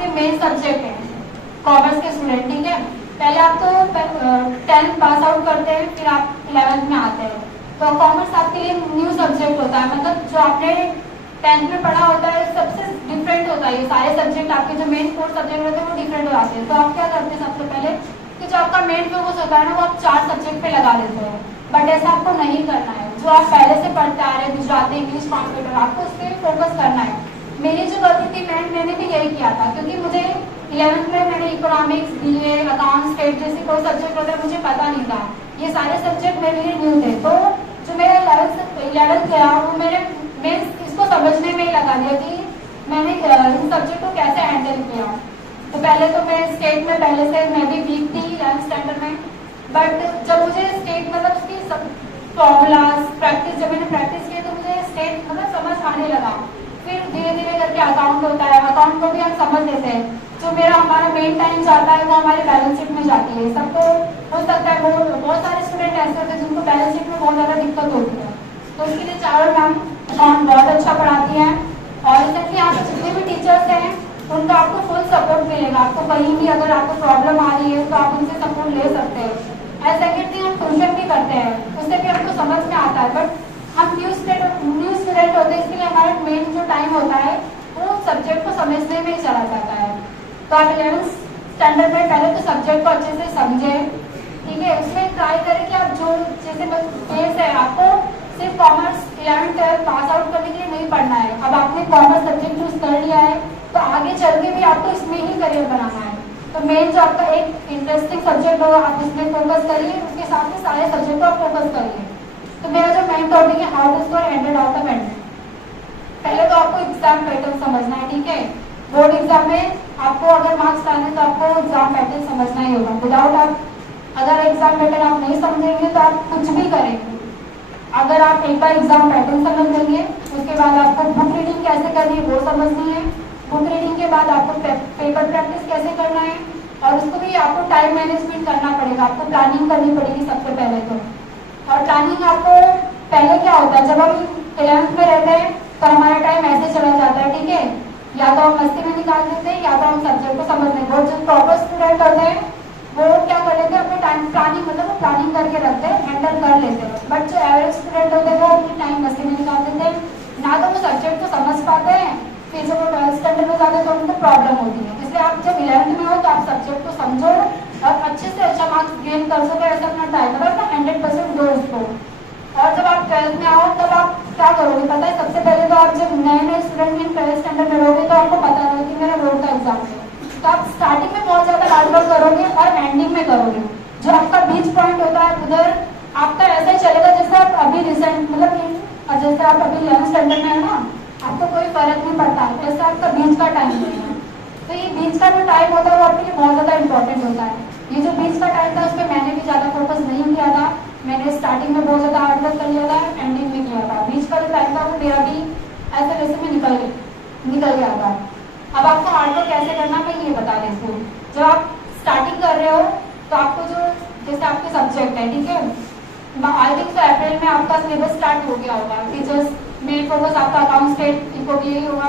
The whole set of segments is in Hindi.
आपके मेन सब्जेक्ट हैं कॉमर्स के स्टूडेंट, ठीक है। पहले आप तो 10th पास आउट करते हैं, फिर आप 11th में आते हैं। तो कॉमर्स आपके लिए न्यू सब्जेक्ट होता है, मतलब जो आपने 10th में पढ़ा होता है सबसे डिफरेंट होता है। ये सारे सब्जेक्ट आपके जो मेन 4 सब्जेक्ट होते हैं वो डिफरेंट हो जाते हैं। तो आप क्या करते हैं सबसे पहले कि जो आपका मेन फोकस होता है ना वो आप 4 सब्जेक्ट पे लगा देते हैं। बट ऐसा आपको नहीं करना है। जो आप पहले से पढ़ते आ रहे हैं गुजराती, इंग्लिश, कंप्यूटर, आपको उस पर फोकस करना है। मेरी जो गलती थी मैंने भी यही किया था, क्योंकि मुझे 11th में मैंने इकोनॉमिक्स, बीए, अकाउंट्स, स्टेट जैसे कोई सब्जेक्ट होता है मुझे पता नहीं था। ये सारे सब्जेक्ट मेरे लिए न्यू थे। तो जो मेरा 11th गया वो मैं इसको समझने में ही लगा दिया कि मैंने इन सब्जेक्ट को कैसे हैंडल किया। तो पहले तो मैं स्टेट में पहले से मैं भी वीक थी 11th स्टैंडर्ड में। बट जब मुझे स्टेट मतलब उसकी सब फॉर्मूलाज प्रैक्टिस, जब मैंने प्रैक्टिस की तो मुझे स्टेट मतलब समझ आने लगा। फिर धीरे धीरे करके अकाउंट होता है, अकाउंट को भी हम समझ लेते हैं। जो हमारा मेन टाइम जाता है वो हमारे बैलेंस शीट में जाती है। सबको हो सकता है, बहुत सारे स्टूडेंट ऐसे होते हैं जिनको बैलेंस शीट में बहुत ज़्यादा दिक्कत होती है। तो उसके लिए चारों मैम अकाउंट बहुत अच्छा पढ़ाती हैं। और रिसेंटली यहाँ पे जितने भी टीचर्स हैं उनका आपको फुल सपोर्ट मिलेगा। आपको कहीं भी अगर आपको प्रॉब्लम आ रही है तो आप उनसे सपोर्ट ले सकते हैं। एज सेकेंड थिंग हम ट्यूशन भी करते हैं, उससे भी हमको समझ में आता है। बट हम न्यू स्टूडेंट होते हैं, इसलिए हमारा मेन जो टाइम होता है वो सब्जेक्ट को समझने में ही चला जाता है। तो आप 11th स्टैंडर्ड में पहले तो सब्जेक्ट को अच्छे से समझें, ठीक है। उसमें ट्राई करें कि आप जो जैसे बेस है आपको सिर्फ commerce 11th 12th pass out करने के लिए नहीं पढ़ना है। अब आपने कॉमर्स सब्जेक्ट चूज कर लिया है तो आगे चल के भी आपको इसमें ही करियर बनाना है। तो मेन जो आपका एक इंटरेस्टिंग सब्जेक्ट होगा आप उसमें फोकस करिए, उसके साथ में सारे सब्जेक्ट को आप फोकस करिए। तो मेरा जो मेन टॉपिक है how to score 100 out of 100। पहले तो आपको एग्जाम पैटर्न समझना है, ठीक है। बोर्ड एग्जाम में आपको अगर मार्क्स लाने तो आपको एग्जाम पैटर्न समझना ही होगा। विदाउट आप अगर एग्जाम पैटर्न आप नहीं समझेंगे तो आप कुछ भी करेंगे। अगर आप एक बार एग्जाम पैटर्न समझ लेंगे उसके बाद आपको बुक रीडिंग कैसे करनी है वो समझनी है। बुक रीडिंग के बाद आपको पेपर प्रैक्टिस कैसे करना है और उसको भी आपको टाइम मैनेजमेंट करना पड़ेगा। आपको प्लानिंग करनी पड़ेगी सबसे पहले तो। और प्लानिंग आपको पहले क्या होता है, जब हम 11th में रहते हैं तो हमारा टाइम ऐसे चला जाता है, ठीक है। या तो हम मस्ती में निकाल देते हैं या तो हम सब्जेक्ट को समझ लेते हैं। जो प्रॉपर स्टूडेंट होते हैं वो क्या कर लेते हैं, अपने टाइम प्लानिंग मतलब वो प्लानिंग करके रखते हैं, हैंडल कर लेते हैं। बट जो एवरेज स्टूडेंट होते हैं वो अपनी टाइम मस्ती में निकाल देते हैं, ना तो वो सब्जेक्ट को समझ पाते हैं। फिर जब वो 12th स्टैंडर्ड में जाते हैं तो उनको प्रॉब्लम होती है। इसलिए आप जब 11th में हो तो आप सब्जेक्ट को समझो और अच्छे से अच्छा मार्क्स गेन कर सको, ऐसा अपना ट्राई करो, अपना 100% दो उसको। और जब आप 12th में आओ तब आप क्या करोगे पता है, सबसे पहले तो आप जब नए स्टूडेंट इन 12th स्टैंडर्ड में रहोगे तो आपको पता है कि मेरा बोर्ड का एग्जाम है। तो आप स्टार्टिंग में बहुत ज्यादा हार्ड वर्क करोगे और एंडिंग में करोगे। जो आपका बीच पॉइंट होता है उधर आपका ऐसा ही चलेगा जैसे आप अभी रिसेंट मतलब जैसे आप अभी 11th स्टैंडर्ड में है ना, आपको कोई फर्क नहीं पड़ता, जैसे आपका बीच का टाइम है। तो ये बीच का जो टाइम होता है वो आपके लिए बहुत ज्यादा इंपॉर्टेंट होता है। ये जो बीच का टाइम था उस पर मैंने भी ज्यादा फोकस नहीं किया था। मैंने स्टार्टिंग में बहुत ज्यादा हार्ड वर्क कर लिया था, एंडिंग में किया था। बीच का जो टाइम था वो मेरा भी ऐसे वैसे में निकल गया था। अब आपको हार्ड वर्क कैसे करना मैं ये बता देती हूँ। जब आप स्टार्टिंग कर रहे हो तो आपको जो जैसे आपके सब्जेक्ट है, ठीक है, आई थिंक तो अप्रैल में आपका सिलेबस स्टार्ट हो गया होगा। टीचर्स मेन फोकस आपका अकाउंट स्टेट इनको भी यही होगा।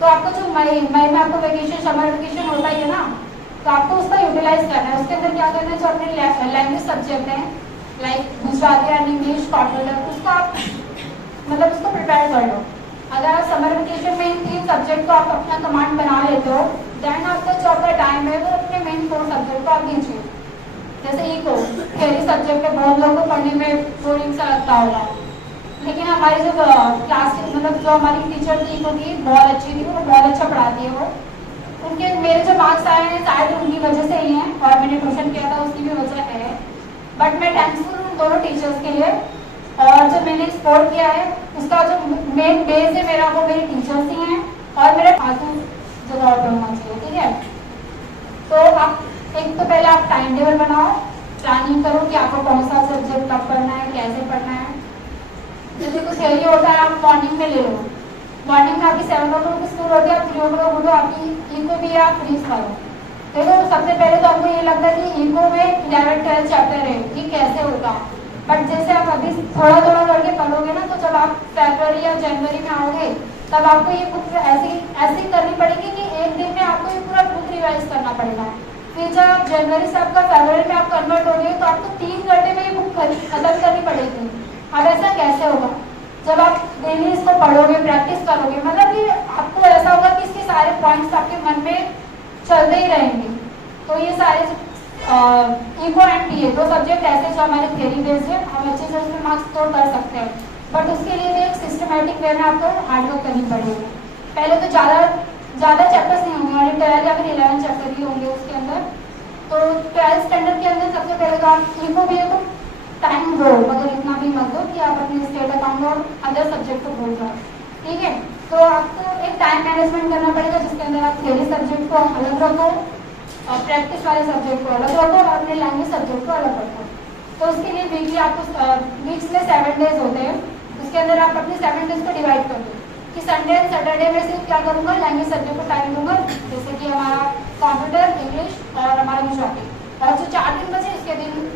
तो आपको जो मई में आपको वेकेशन समर वेकेशन होता ही है ना, तो आपको उसका यूटिलाइज करना है। उसके अंदर क्या करना है, जो अपने लैंग्वेज सब्जेक्ट है like Gujarati and English computer, उसको आप मतलब उसको प्रिपेयर कर लो। अगर आप समर वेकेशन में इन 3 सब्जेक्ट को आप अपना कमांड बना लेते हो देन आपका जो आपका टाइम है वो अपने मेन 4 सब्जेक्ट को आप दीजिए। जैसे इको थ्योरी सब्जेक्ट है, बहुत लोगों को पढ़ने में बोरिंग सा लगता होगा, लेकिन हमारी जो क्लास मतलब जो हमारी टीचर थी इको की बहुत अच्छी थी, वो बहुत अच्छा पढ़ाती है। वो उनके मेरे जो मार्क्स आए हैं शायद उनकी वजह से ही हैं और मैंने ट्यूशन किया था उसकी भी वजह है। बट मैं थैंकफुल हूँ दोनों टीचर्स के लिए। और जो मैंने स्पोर्ट किया है उसका जो मेन बेस है मेरा वो मेरे टीचर्स ही हैं और मेरे फालतू जगह पे होना चाहिए, ठीक है। तो आप एक तो पहले आप टाइम टेबल बनाओ, प्लानिंग करो कि आपको कौन सा सब्जेक्ट कब पढ़ना है, कैसे पढ़ना है। जैसे कुछ थ्योरी होता है आप मॉर्निंग में ले लो, मॉर्निंग में आपकी 7 o'clock स्कूल होती है, आप 3 o'clock उठो, आपकी इको भी आप फ्रीज करो। देखो सबसे पहले तो हमको ये लगता है कि इको में 11th 12th चैप्टर है, ये कैसे होगा। बट जैसे आप अभी थोड़ा थोड़ा करके पढ़ोगे ना तो जब आप फरवरी या जनवरी में आओगे तब आपको ये बुक ऐसी ऐसी करनी पड़ेगी कि एक दिन में आपको ये पूरा बुक रिवाइज करना पड़ेगा। फिर जब जनवरी से आपका फरवरी में आप कन्वर्ट हो गए तो आपको 3 घंटे में ये बुक खत्म करनी पड़ेगी। अब ऐसा कैसे होगा? जब आप डेली इसको पढ़ोगे, प्रैक्टिस करोगे, मतलब कि आपको ऐसा होगा कि इसके सारे पॉइंट्स आपके मन में चलते ही रहेंगे। तो ये सारे इको एंड पीए 2 सब्जेक्ट ऐसे जो हमारे थ्योरी बेस्ड है, हम अच्छे से उसमें मार्क्स स्कोर कर सकते हैं, बट उसके लिए भी एक सिस्टमेटिक वे में आपको हार्डवर्क करनी पड़ेगी। पहले तो ज़्यादा चैप्टर्स नहीं होंगे, और 12 या फिर 11 चैप्टर ही होंगे उसके अंदर। तो 12th स्टैंडर्ड के अंदर सबसे पहले तो आप इको भी है तो टाइम दो, मगर इतना भी मत दो कि आप अपने स्टेट अकाउंट और अदर सब्जेक्ट को भूल जाओ, ठीक है। तो आपको एक टाइम मैनेजमेंट करना पड़ेगा जिसके अंदर आप थ्योरी सब्जेक्ट को अलग रखो और प्रैक्टिस वाले सब्जेक्ट को अलग रखो और अपने लैंग्वेज सब्जेक्ट को अलग रखो। तो उसके लिए वीकली आपको वीक्स में 7 डेज होते हैं, उसके अंदर आप अपने 7 डेज को डिवाइड कर दो कि संडे एंड सैटरडे में सिर्फ क्या करूँगा, लैंग्वेज सब्जेक्ट को टाइम दूंगा, जैसे कि हमारा कंप्यूटर, इंग्लिश और हमारा गुजराती। और जो 4 दिन बचे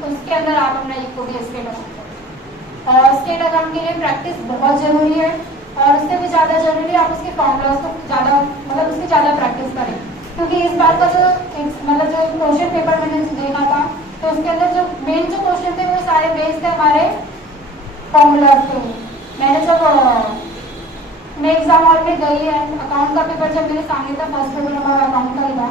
उसके अंदर आप अपना इको भी स्टेट अकाउंट करो। और स्टेट अकाउंट के लिए प्रैक्टिस बहुत जरूरी है, और उससे भी ज़्यादा जरूरी है आप उसके फॉर्मूलाज को ज़्यादा मतलब उसकी ज़्यादा प्रैक्टिस करें, क्योंकि इस बार का जो मतलब जो क्वेश्चन पेपर मैंने देखा था तो उसके अंदर जो मेन जो क्वेश्चन थे वो सारे बेस्ड थे हमारे फॉर्मूलाज पे। मैंने जब मैं एग्जाम हॉल में गई है, अकाउंट का पेपर जब मेरे सामने था, फर्स्ट पेपर हमारा अकाउंट का ही था,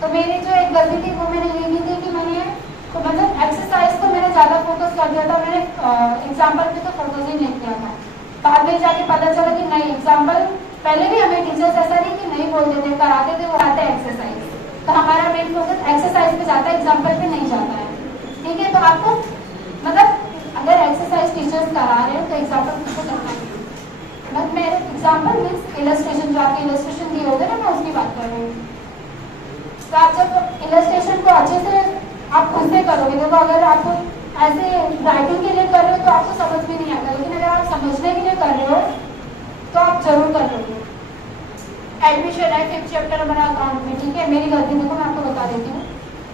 तो मेरी जो एक गलती थी वो मैंने ये की थी कि मैंने तो मतलब एक्सरसाइज को मैंने ज़्यादा फोकस कर दिया था, मैंने एग्जाम्पल पे तो फोकस ही नहीं किया था। बाद में जाके पता चला कि नहीं, एग्जाम्पल पहले भी हमें टीचर्स ऐसा नहीं कि नहीं बोलते थे, कराते थे, वो आते एक्सरसाइज, तो हमारा मेन फोकस एक्सरसाइज पे जाता है, एग्जाम्पल पे नहीं जाता है, ठीक है। तो आपको मतलब अगर एक्सरसाइज टीचर्स करा रहे हैं तो एग्जाम्पल किसको करना है, मतलब मैं एग्जाम्पल मीन्स इलस्ट्रेशन, जो आपके इलस्ट्रेशन दिए होते हैं ना, मैं उसकी बात कर रही हूँ। तो आप जब इलस्ट्रेशन को अच्छे से आप खुद से करोगे, देखो अगर आप ऐसे राइटिंग के लिए कर रहे हो तो आपको समझ में नहीं आता, लेकिन अगर आप समझने के लिए कर रहे हो तो आप जरूर कर लोगे। एडमिशन है 5th चैप्टर हमारा अकाउंट में, ठीक है। मेरी गलती देखो, मैं आपको बता देती हूँ,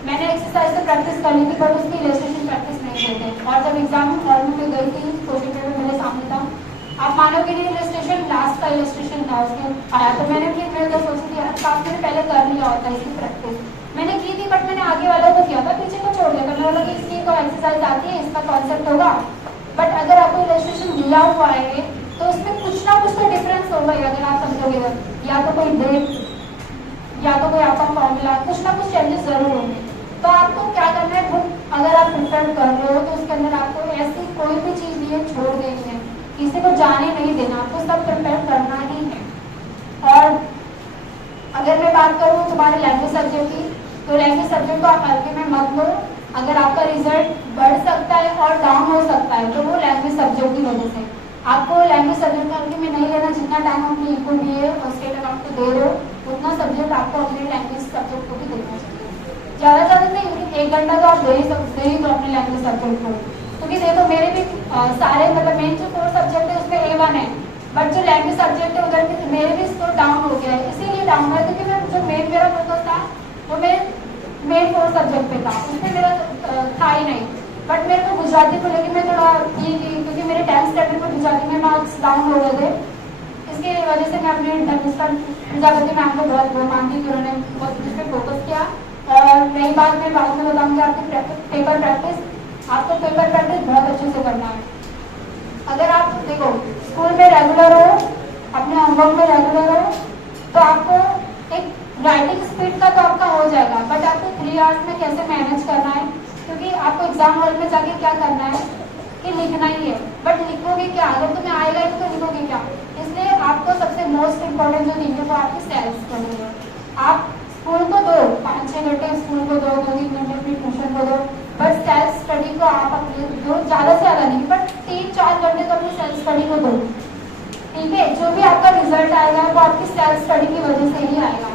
मैंने एक्सरसाइज से प्रैक्टिस कर ली थी बट उसकी इलस्ट्रेशन प्रैक्टिस नहीं करते, और जब एग्जाम हॉल में गई थी, क्वेश्चन पेपर मेरे सामने था, आप मानोगे नहीं, इलस्ट्रेशन लास्ट का इलस्ट्रेशन था उसमें आया, तो मैं तो सोची थी यार काश मैंने पहले कर लिया होता है इसकी प्रैक्टिस, मैंने की थी, बट मैंने आगे वालों को किया था, पीछे को छोड़ दिया था। मैंने बोला कि इसकी तो एक्सरसाइज आती है, इसका कॉन्सेप्ट होगा, बट अगर आपको इलस्ट्रेशन दिया हुआ है तो उसमें कुछ ना कुछ तो डिफरेंस होगा ही, अगर आप समझोगे, या तो कोई डेट या तो कोई आपका फॉर्मूला, कुछ ना कुछ चेंजेस जरूर होंगे। तो आपको क्या करना है, बुक अगर आप प्रिपेयर कर रहे हो तो उसके अंदर आपको ऐसी कोई भी चीज़ नहीं है छोड़ देनी है, किसी को जाने नहीं देना, आपको सब प्रिपेयर करना ही है। और अगर मैं बात करूँ तुम्हारे लैंग्वेज सब्जेक्ट की, तो लैंग्वेज सब्जेक्ट को आप हल्के में मत लो, अगर आपका रिजल्ट बढ़ सकता है और डाउन हो सकता है तो वो लैंग्वेज सब्जेक्ट की वजह से। आपको लैंग्वेज सब्जेक्ट हल्के में नहीं लेना, जितना टाइम अपने इको बी ए और स्टेट अकाउंट को दे रहे हो उतना सब्जेक्ट आपको अपने लैंग्वेज सब्जेक्ट को भी देना चाहिए। ज़्यादा नहीं, लेकिन 1 घंटा तो आप दे ही दो अपने लैंग्वेज सब्जेक्ट को, क्योंकि देखो मेरे भी सारे मतलब मेन जो 4 सब्जेक्ट है उसमें A1 है, बट जो लैंग्वेज सब्जेक्ट है उधर मेरे भी स्कोर डाउन हो गया है, इसीलिए डाउन हुआ है क्योंकि मैं जो मेरा फोकस था वो मेन 4 सब्जेक्ट पे था, उसमें मेरा था ही नहीं। बट मेरे को गुजराती को लेकर मैं थोड़ा ठीक थी, क्योंकि मेरे 10th स्टैंडर्ड में गुजराती में मार्क्स डाउन हो गए थे, इसके वजह से मैं अपने प्रजापति मैम को बहुत मानती थी, उन्होंने बहुत इस पर फोकस किया। और नई बात मैं बाद में बताऊँगी, आपकी पेपर प्रैक्टिस, आपको पेपर प्रैक्टिस बहुत अच्छे से करना है। अगर आप देखो स्कूल में रेगुलर हो, अपने होमवर्क में रेगुलर हो, तो आपको एक राइटिंग स्पीड का तो आपका हो जाएगा, बट आपको 3 आवर्स में कैसे मैनेज करना है, क्योंकि आपको एग्जाम हॉल में जाके क्या करना है कि लिखना ही है, बट लिखोगे क्या, अगर तुम्हें आएगा ही तो लिखोगे क्या। इसलिए आपको सबसे मोस्ट इम्पोर्टेंट जो चीज़ है वो आपकी सेल्फ स्टडी है। आप स्कूल को दो 5-6 घंटे, स्कूल को दो 2-3 घंटे अपनी ट्यूशन को दो, बट सेल्फ स्टडी को आप अपने दो, ज़्यादा से ज़्यादा नहीं, बट 3-4 घंटे तो अपनी सेल्फ स्टडी को दो, ठीक है। जो भी आपका रिजल्ट आएगा वो आपकी सेल्फ स्टडी की वजह से ही आएगा,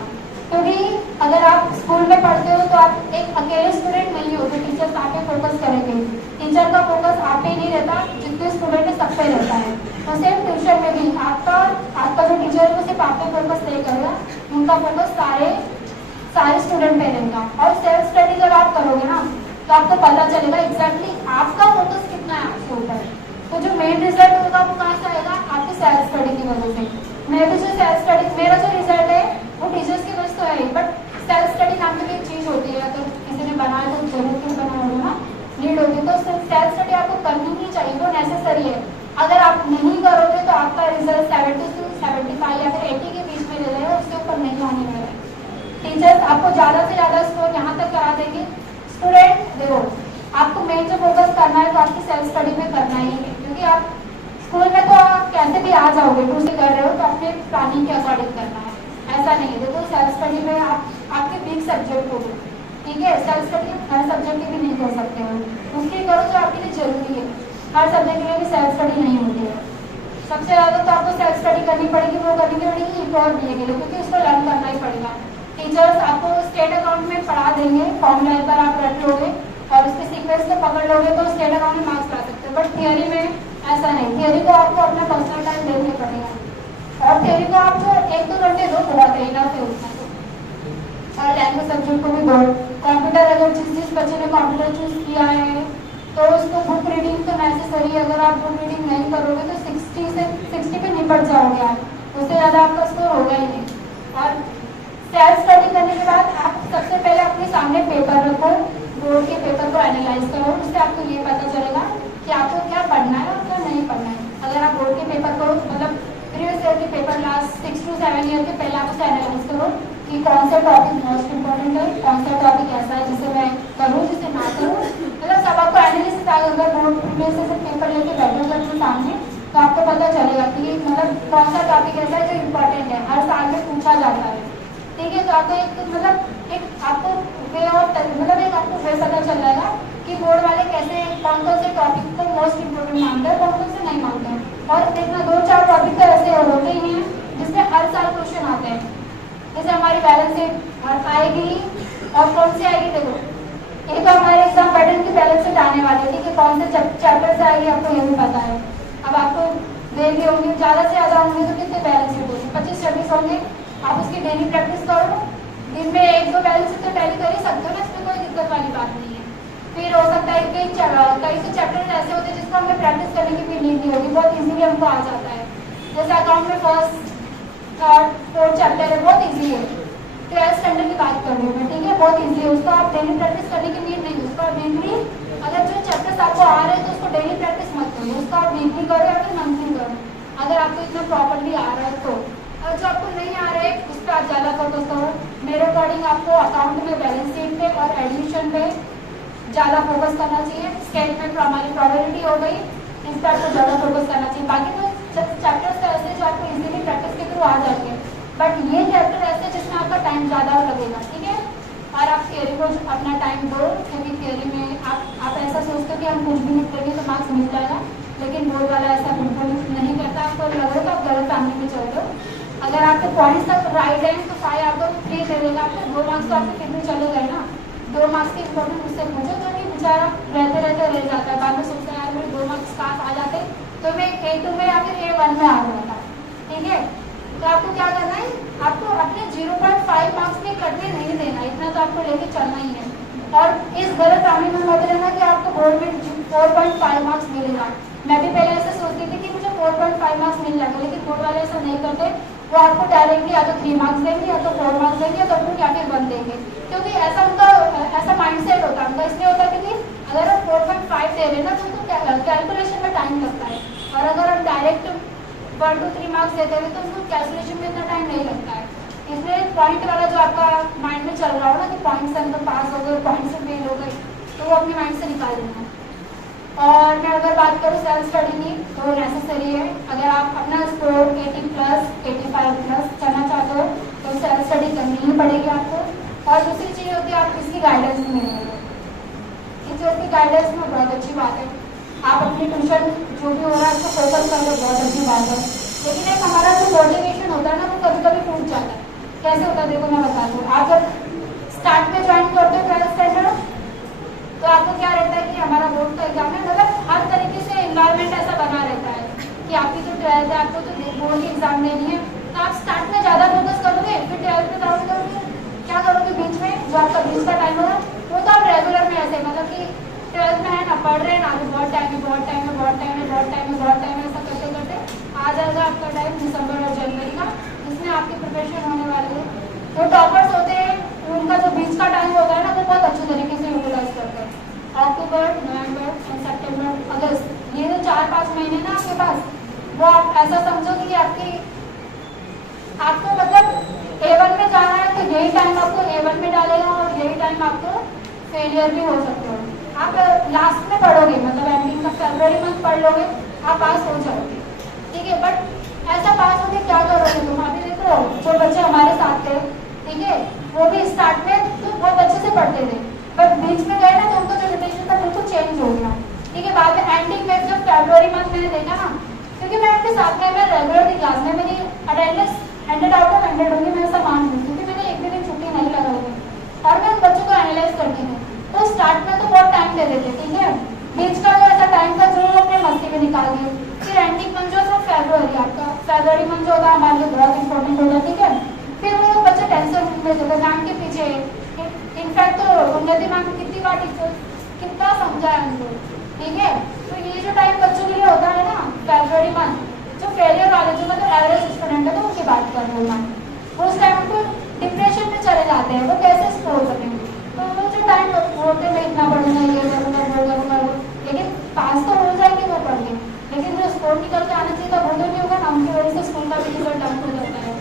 क्योंकि अगर आप स्कूल में पढ़ते हो तो आप एक अकेले स्टूडेंट नहीं हो, तो टीचर्स आप पे फोकस करेंगे, टीचर का फोकस आप पे ही नहीं रहता, जितने स्टूडेंट है सब पे रहता है। तो सेम ट्यूशन में भी आपका जो टीचर है वो सिर्फ आप पे फोकस नहीं करेगा, उनका फोकस सारे स्टूडेंट पे रहेगा। और सेल्फ स्टडी जब आप करोगे ना तो आपको पता चलेगा एग्जैक्टली आपका फोकस कितना है आपके ऊपर, तो जो मेन रिजल्ट होगा वो कहाँ से आएगा, आपकी सेल्फ स्टडी की वजह से। मैं भी जो सेल्फ स्टडी, मेरा जो रिजल्ट है वो टीचर्स की वजह से तो है ही, बट सेल्फ स्टडी नाम की एक चीज होती है, अगर किसी ने बनाया तो जरूर क्यों बना होगा ना, नीड होगी, तो सेल्फ स्टडी आपको करनी ही चाहिए, वो नेसेसरी है। अगर आप नहीं करोगे तो आपका रिजल्ट 70 से 75 या फिर 80 के बीच में ले जाएगा, उसके ऊपर नहीं आने वाला है। टीचर्स आपको ज़्यादा से ज़्यादा स्कोर यहाँ तक करा देंगे। स्टूडेंट देखो, आपको मेन जो फोकस करना है तो आपकी सेल्फ स्टडी में करना ही है, क्योंकि आप स्कूल में तो आप कैसे भी आ जाओगे, दूसरे कर रहे हो तो अपने प्लानिंग के अकॉर्डिंग करना है, ऐसा नहीं है। देखो सेल्फ स्टडी में आपके वीक सब्जेक्ट होंगे, ठीक है, सेल्फ स्टडी हर सब्जेक्ट की भी नहीं कर सकते हो, उसकी करो जो आपके लिए जरूरी है, हर सब्जेक्ट के लिए भी सेल्फ स्टडी नहीं होती है। सबसे ज़्यादा तो आपको सेल्फ स्टडी करनी पड़ेगी, वो करनी पड़ेगी इम्पोर्ट दिए के लिए, क्योंकि उसको लर्न करना ही पड़ेगा। टीचर्स आपको स्टेट अकाउंट में पढ़ा देंगे, फॉर्मूला एक बार आप रट लोगे और उसके सीक्वेंस को पकड़ लोगे तो स्टेट अकाउंट में मार्क्स ला सकते हो, बट थियरी में ऐसा नहीं, थियरी को आपको अपना पर्सनल टाइम देना पड़ेगा, और थियरी को आपको 1-2 घंटे दो बहुत है, इनफ है उतना तो। और लैंग्वेज सब्जेक्ट को भी बहुत, कंप्यूटर अगर जिस बच्चे ने कंप्यूटर चूज किया है तो उसको बुक रीडिंग तो नेसेसरी है, अगर आप बुक रीडिंग नहीं करोगे तो 60 पे निपट जाओगे आप, उससे ज़्यादा आपका स्कोर होगा ही नहीं। और सेल्फ स्टडी करने के बाद आप सबसे पहले अपने सामने पेपर रखो, बोर्ड के पेपर को एनालाइज करो, उससे आपको ये पता चलेगा कि आपको क्या पढ़ना है और क्या नहीं पढ़ना है। अगर आप बोर्ड के पेपर को मतलब प्रीवियस ईयर के पेपर लास्ट 6 to 7 ईयर के पहले आप उसे एनालाइज करो कि कौन सा टॉपिक मोस्ट इंपॉर्टेंट है, कौन सा टॉपिक ऐसा है जिसे मैं करूँ जिसे ना करूँ, मतलब सब आपको एनालिसिस अगर बोर्ड में से पेपर लेके बैठोगे अपने सामने तो आपको पता चलेगा कि मतलब कौन सा टॉपिक ऐसा है जो इम्पोर्टेंट है, हर साल में पूछा जाता है, ठीक है। तो आपको एक आपको वे और मतलब एक आपको वे पता चल जाएगा कि बोर्ड वाले कैसे कौन कौन से टॉपिक को मोस्ट इम्पोर्टेंट मानते हैं, कौन कौन से नहीं मानते हैं। और देखना 2-4 टॉपिक तो ऐसे होते ही हैं जिसमें हर साल क्वेश्चन आते हैं, जैसे हमारी बैलेंस शीट आएगी और कौन सी आएगी, देखो ये तो हमारे एग्जाम पैटर्न की बैलेंस शीट आने वाली है, ठीक है, कौन से चैप्टर से आएगी आपको ये भी पता है। अब आपको देंगे होंगे ज़्यादा से ज़्यादा होंगे तो कितने बैलेंस शीट होंगे, 25-26 होंगे, आप उसकी डेली प्रैक्टिस करो, दिन में 1-2 बैलेंस शीट तो टैली कर ही सकते हो ना, इसमें कोई दिक्कत वाली बात नहीं है। फिर हो सकता है कई से चैप्टर ऐसे होते हैं जिसको हमें प्रैक्टिस करने की भी नीड नहीं होगी, बहुत इजीली हमको आ जाता है, जैसे अकाउंट में फर्स्ट 3rd 4th चैप्टर है, बहुत ईजी है। 12th स्टैंडर्ड की बात कर रही हूँ मैं, ठीक है, बहुत ईजी है, उसको आप डेली प्रैक्टिस करने की नीड नहीं, उसको आप वीकली अगर जो चैप्टर्स आपको आ रहे हैं तो उसको डेली प्रैक्टिस मत करो, उसको आप वीकली करो या फिर मंथली करो, अगर आपको इतना प्रॉपरली आ रहा है तो। और जो आपको नहीं आ रहा है उस पर आप ज़्यादा फोकस करो। मेरे अकॉर्डिंग आपको अकाउंट में बैलेंस शीट पे और एडमिशन पे ज़्यादा फोकस करना चाहिए, स्केल में हमारी प्रोबेबिलिटी हो गई, इस पर आपको ज़्यादा फोकस करना चाहिए। बाकी तो चैप्टर्स तो ऐसे जो आपको इजीली प्रैक्टिस के थ्रू आ जाएंगे, बट ये चैप्टर ऐसे जिसमें आपका टाइम ज़्यादा लगेगा, ठीक है। और आप थियरी को अपना टाइम दो, क्योंकि थियरी में आप ऐसा सोचते हो कि हम कुछ भी नहीं करेंगे तो मार्क्स मिल जाएगा, लेकिन बोर्ड वाला ऐसा बिल्कुल नहीं करता, आपको लग रहा है तो आप गलत फैमिली में चल रहे हो। अगर आपके पॉइंट्स तक राइट है तो शायद आपको 3 दे देगा, आपको 2 मार्क्स तो आपके फिर भी चले गए ना, 2 मार्क्स की इम्पोर्टेंट उससे पूछो, जो कि बेचारा रहते रहते रह जाता है, बाद में सोचता है यार मेरे 2 मार्क्स काश आ जाते तो मैं A2 में या फिर A1 में आ जाता, ठीक है। तो आपको क्या करना है, आपको अपने 0.5 मार्क्स में कटने नहीं देना, इतना तो आपको लेके चलना ही है। और इस गलत फैमिली में मत रहना कि आपको बोर्ड में 4.5 मार्क्स मिलेगा। मैं भी पहले ऐसे सोचती थी कि मुझे 4.5 मार्क्स मिल जाएगा, लेकिन बोर्ड वाले ऐसा नहीं करते, वो आपको डायरेक्टली या तो 3 मार्क्स देंगे या तो 4 मार्क्स देंगे या तो 2 या फिर 1 देंगे, क्योंकि ऐसा उनका ऐसा माइंडसेट होता है उनका। इसलिए होता है क्योंकि अगर आप 4.5 दे रहे हैं ना तो उनको कैलकुलेशन में टाइम लगता है, और अगर हम डायरेक्ट 1 to 3 मार्क्स देते हैं तो उनको कैलकुलेशन में इतना टाइम नहीं लगता है। इसलिए पॉइंट वाला जो आपका माइंड में चल रहा हो ना कि पॉइंट से हम तो पास हो गए, पॉइंट से फेल हो गए, तो वो अपने माइंड से निकाल देना। और मैं अगर बात करूँ सेल्फ स्टडी की तो नेसेसरी है, अगर आप अपना स्कोर 80+, 85+ करना चाहते हो तो सेल्फ स्टडी करनी ही पड़ेगी आपको। और दूसरी चीज़ होती है आप किसकी गाइडेंस में हो, इस चीज़ की गाइडेंस में बहुत अच्छी बात है, आप अपनी ट्यूशन जो भी हो रहा है उसको फोकस कर लो, बहुत अच्छी बात है। लेकिन एक हमारा जो मोटिवेशन होता है ना वो कभी कभी टूट जाता है। कैसे होता है देखो मैं बता दूँ, आप जब स्टार्ट में ज्वाइन करते हो 12th स्टैंडर्ड तो आपको क्या रहता है कि हमारा बोर्ड का एग्जाम है, मतलब हर तरीके से एनवायरनमेंट ऐसा बना रहता है कि आपकी जो 12th है आपको तो बोर्ड की एग्जाम देनी है, तो आप स्टार्ट में ज़्यादा फोकस करोगे, फिर 12th में डाउन करोगे, क्या करोगे बीच में जो आपका बीच का टाइम होगा वो तो आप रेगुलर में ऐसे मतलब कि 12th में है ना पढ़ रहे हैं ना, अभी बहुत टाइम है बहुत टाइम है बहुत टाइम है बहुत टाइम है बहुत टाइम है, ऐसा करते करते आ जाएगा आपका टाइम दिसंबर और जनवरी का, जिसमें आपकी प्रिपरेशन होने वाली है। जो टॉपर्स होते हैं उनका जो बीच का टाइम होता है ना, वो बहुत अच्छे तरीके से यूटिलाइज करते हैं। अक्टूबर, नवंबर, सितंबर, अगस्त, ये जो 4-5 महीने ना आपके पास, वो आप ऐसा समझोगे कि आपको मतलब A1 में जाना है तो यही टाइम आपको A1 में डालेगा और यही टाइम आपको फेलियर भी हो सकते हो। आप लास्ट में पढ़ोगे, मतलब एंडिंग का फरवरी मंथ पढ़ लोगे, आप पास हो जाओगे, ठीक है। बट ऐसा पास होके क्या करोगे तुम? अभी देखो जो बच्चे हमारे साथ थे, ठीक है, वो भी स्टार्ट में तो बहुत अच्छे से पढ़ते थे, बट बीच में गए ना तो उनको जो रिलेशन था बिल्कुल चेंज हो गया, ठीक है। बाद में एंडिंग में जब फरवरी मंथ मैंने देखा ना, क्योंकि मैं उनके साथ में मैं रेगुलर क्लास में मेरी अटेंडेंस 100 आउट ऑफ 100 होगी, मैं ऐसा मान लूँ, क्योंकि मैंने एक भी दिन छुट्टी नहीं लगाई थी और मैं उन बच्चों को एनालाइज करती थी। तो स्टार्ट में तो बहुत टाइम दे देते, ठीक है, बीच का जो ऐसा टाइम था जो अपने मस्ती में निकाल दिए। फिर एंडिंग मंथ जो था फरवरी, आपका फरवरी मंथ जो होता है हमारे लिए बहुत इंपॉर्टेंट होता है, ठीक है। फिर वो बच्चे टेंशन में थे मैम के पीछे, इनफैक्ट तो उन्नति मैम कितनी बार टीचर कितना समझाया उनको, ठीक है। तो ये जो टाइम बच्चों के लिए होता है ना फरवरी मंथ, जो फेलियर वाले जो मतलब एवरेज स्टूडेंट है तो उनकी बात कर रही हूँ मैं, उस टाइम को डिप्रेशन में चले जाते हैं, वो कैसे स्कोर करेंगे। तो वो जो टाइम बोलते मैं इतना पढ़ूंगा, ये करूँगा, वो करूँगा, लेकिन पास तो हो जाएंगे वो पढ़ के, लेकिन जो स्कोर निकल के आना चाहिए था वो तो नहीं होगा ना, उनकी वजह से स्कूल का भी रिजल्ट डाउन हो जाता है,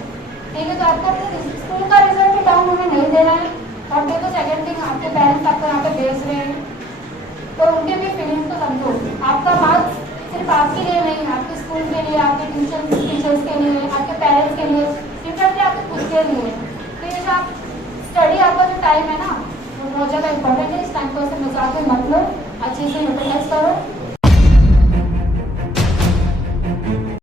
ठीक है। तो आपको स्कूल का रिजल्ट भी डाउन होने नहीं देना है। और देखो सेकेंड थिंग, आपके पेरेंट्स आपको यहाँ पे भेज रहे हैं तो उनके भी फीलिंग्स को समझो। आपका मार्क्स सिर्फ आपके लिए नहीं, आपके स्कूल के लिए, आपके ट्यूशन टीचर्स के लिए, आपके पेरेंट्स के लिए, इनफैक्ट आपके खुद के लिए। तो ये जो आप स्टडी, आपका जो टाइम है ना वो बहुत ज़्यादा इंपॉर्टेंट है, इस टाइम को ऐसे मजाक में मत लो, अच्छे से